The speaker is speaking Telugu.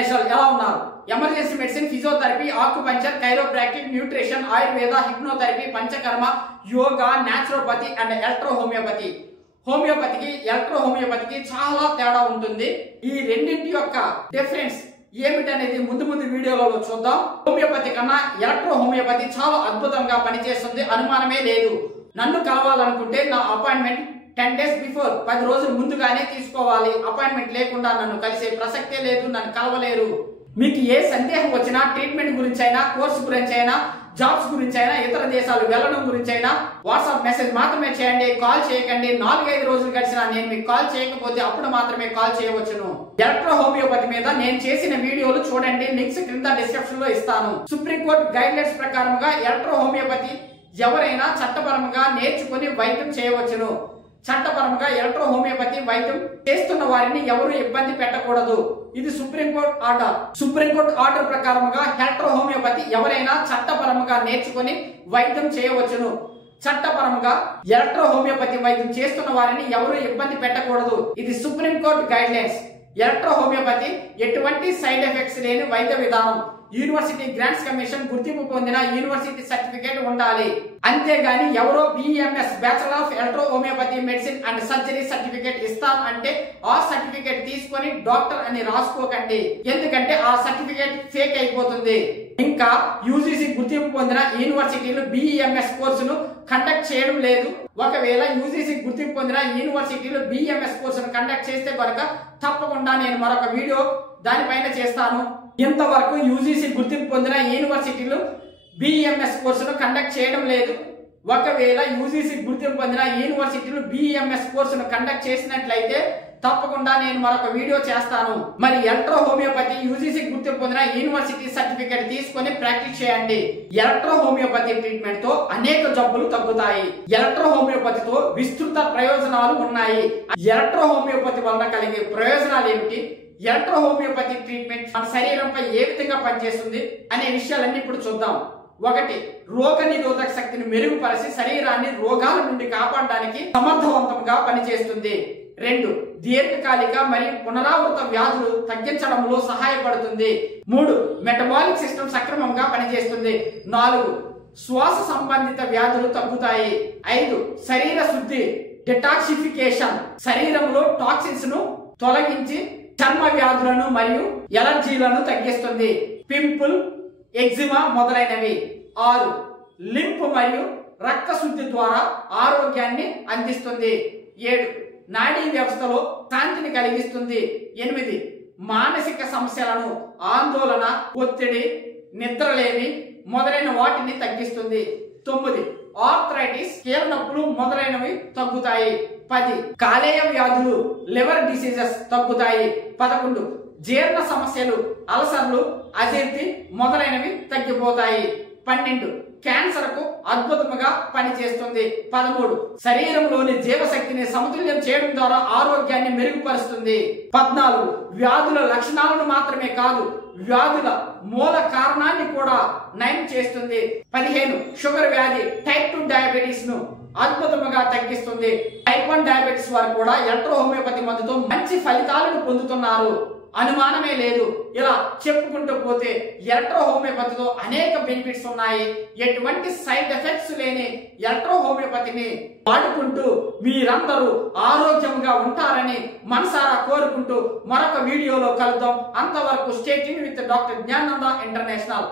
ఇంటర్నేషనల్ ఎలా ఉన్నారు? Emergency medicine, physiotherapy, acupuncture, chiropractic, nutrition, Ayurveda, hypnotherapy, panchakarma, yoga, naturopathy and electro homeopathy. హోమియోపతికి ఎలక్ట్రో హోమియోపతికి చాలా తేడా ఉంటుంది. ఈ రెండింటి యొక్క డిఫరెన్స్ ఏమిటనేది ముందు వీడియోలో చూద్దాం. హోమియోపతి కన్నా ఎలక్ట్రో హోమియోపతి చాలా అద్భుతంగా పనిచేస్తుంది, అనుమానమే లేదు. నన్ను కలవాలనుకుంటే నా అపాయింట్మెంట్ 10 days బిఫోర్ 10 రోజుల ముందుగానే తీసుకోవాలి. అపాయింట్మెంట్ లేకుండా నన్ను కలిసే ప్రసక్తే లేదు, నన్ను కలవలేరు. మీకు ఏ సందేహం వచ్చినా, ట్రీట్మెంట్ గురించి అయినా, కోర్సు గురించి అయినా, జాబ్స్ గురించి అయినా, ఇతర దేశాలు వెళ్ళడం గురించి అయినా వాట్సాప్ మెసేజ్ మాత్రమే చేయండి, కాల్ చేయకండి. 4-5 రోజులు గడిచినా నేను మీకు కాల్ చేయకపోతే అప్పుడు మాత్రమే కాల్ చేయవచ్చును. ఎలక్ట్రో హోమియోపతి మీద నేను చేసిన వీడియోలు చూడండి, లింక్స్ క్రింద డిస్క్రిప్షన్ లో ఇస్తాను. సుప్రీంకోర్టు గైడ్ లైన్స్ ప్రకారంగా ఎలక్ట్రో హోమియోపతి ఎవరైనా చట్టపరంగా నేర్చుకుని వైద్యం చేయవచ్చును. చట్టపరంగా ఎలక్ట్రో హోమియోపతి వైద్యం చేస్తున్న వారిని ఎవరు ఇబ్బంది పెట్టకూడదు. ఇది సుప్రీంకోర్టు ఆర్డర్. సుప్రీంకోర్టు ఆర్డర్ ప్రకారంగా ఎలక్ట్రో హోమియోపతి ఎవరైనా చట్టపరంగా నేర్చుకుని వైద్యం చేయవచ్చును. చట్టపరంగా ఎలక్ట్రో హోమియోపతి వైద్యం చేస్తున్న వారిని ఎవరు ఇబ్బంది పెట్టకూడదు. ఇది supreme court guide lines. Electro homeopathy ఎటువంటి సైడ్ ఎఫెక్ట్స్ లేని వైద్య విధానం. యూనివర్సిటీ గ్రాంట్స్ కమిషన్ గుర్తింపు పొందిన యూనివర్సిటీ సర్టిఫికేట్ ఉండాలి. అంతేగాని ఎవరో BMS bachelor of electro homeopathy medicine and surgery certificate ఇస్తాను అంటే ఆ సర్టిఫికేట్ తీసుకొని డాక్టర్ అని రాసుకోకండి, ఎందుకంటే ఆ సర్టిఫికేట్ ఫేక్ అయిపోతుంది. ఇంకా UGC గుర్తింపు పొందిన యూనివర్సిటీలు BMS కోర్సును కండక్ట్ చేయడం లేదు. ఒకవేళ UGC గుర్తింపు పొందిన యూనివర్సిటీలు BMS కోర్సును కండక్ట్ చేస్తే కనుక తప్పకుండా నేను మరొక వీడియో దానిపైన చేస్తాను. ఇంతవరకు UGC గుర్తింపు పొందిన యూనివర్సిటీలు BMS కోర్సును కండక్ట్ చేయడం లేదు. ఒకవేళ UGC గుర్తింపు పొందిన యూనివర్సిటీలు BMS కోర్సును కండక్ట్ చేసినట్లయితే తప్పకుండా నేను మరొక వీడియో చేస్తాను. మరి ఎలక్ట్రో హోమియోపతి UGC గుర్తింపు పొందిన యూనివర్సిటీ సర్టిఫికేట్ తీసుకొని ప్రాక్టీస్ చేయండి. ఎలక్ట్రో హోమియోపతి ట్రీట్మెంట్ తో అనేక జబ్బులు తగ్గుతాయి. ఎలక్ట్రో హోమియోపతితో విస్తృత ప్రయోజనాలు ఉన్నాయి. ఎలక్ట్రో హోమియోపతి వలన కలిగే ప్రయోజనాలు ఏమిటి, ఎలక్ట్రో హోమియోపతి ట్రీట్మెంట్ మన శరీరంపై ఏ విధంగా పనిచేస్తుంది అనే విషయాలన్నీ ఇప్పుడు చూద్దాం. 1. రోగ నిరోధక శక్తిని మెరుగుపరిచి శరీరాన్ని రోగాల నుండి కాపాడడానికి సమర్థవంతంగా పనిచేస్తుంది. 2. దీర్ఘకాలిక మరియు పునరావృత వ్యాధులు తగ్గించడంలో సహాయపడుతుంది. 3. మెటబాలిక్ సిస్టమ్ సక్రమంగా పనిచేస్తుంది. 4. శ్వాస సంబంధిత వ్యాధులు తగ్గుతాయి. 5. శరీర శుద్ధి డిటాక్సిఫికేషన్, శరీరంలో టాక్సిన్స్ ను తొలగించి చర్మ వ్యాధులను మరియు ఎలర్జీలను తగ్గిస్తుంది. పింపుల్, ఎగ్జిమా మొదలైనవి. 6. లింఫ్ మరియు రక్త శుద్ధి ద్వారా ఆరోగ్యాన్ని అందిస్తుంది. 7. నాడీ వ్యవస్థలో శాంతిని కలిగిస్తుంది. 8. మానసిక సమస్యలను, ఆందోళన, ఒత్తిడి, నిద్రలేమి మొదలైన వాటిని తగ్గిస్తుంది. 9. ఆర్థరైటిస్, కీళ్ళ నొప్పులు మొదలైనవి తగ్గుతాయి. 10. కాలేయ వ్యాధులు, లివర్ డిసీజెస్ తగ్గుతాయి. 11. జీర్ణ సమస్యలు, అల్సర్లు, అజీర్తి మొదలైనవి తగ్గిపోతాయి. 12. క్యాన్సర్ కు అద్భుతంగా పనిచేస్తుంది. 13. శరీరంలోని జీవశక్తిని సమతుల్యం చేయడం ద్వారా ఆరోగ్యాన్ని మెరుగుపరుస్తుంది. 14. వ్యాధుల లక్షణాలను మాత్రమే కాదు, వ్యాధుల మూల కారణాన్ని కూడా నయం చేస్తుంది. 15. షుగర్ వ్యాధి, టైప్ 2 డయాబెటీస్ ను అద్భుతంగా తగ్గిస్తుంది. టైప్ 1 డయాబెటీస్ వారు కూడా ఎలక్ట్రో హోమియోపతి మందుతో మంచి ఫలితాలను పొందుతున్నారు, అనుమానమే లేదు. ఇలా చెప్పుకుంటూ పోతే ఎలక్ట్రో హోమియోపతితో అనేక బెనిఫిట్స్ ఉన్నాయి. ఎటువంటి సైడ్ ఎఫెక్ట్స్ లేని ఎలక్ట్రో హోమియోపతిని వాడుకుంటూ మీరందరూ ఆరోగ్యంగా ఉంటారని మనసారా కోరుకుంటూ మరొక వీడియోలో కలుద్దాం. అంతవరకు stay tune with doctor Gnanananda international.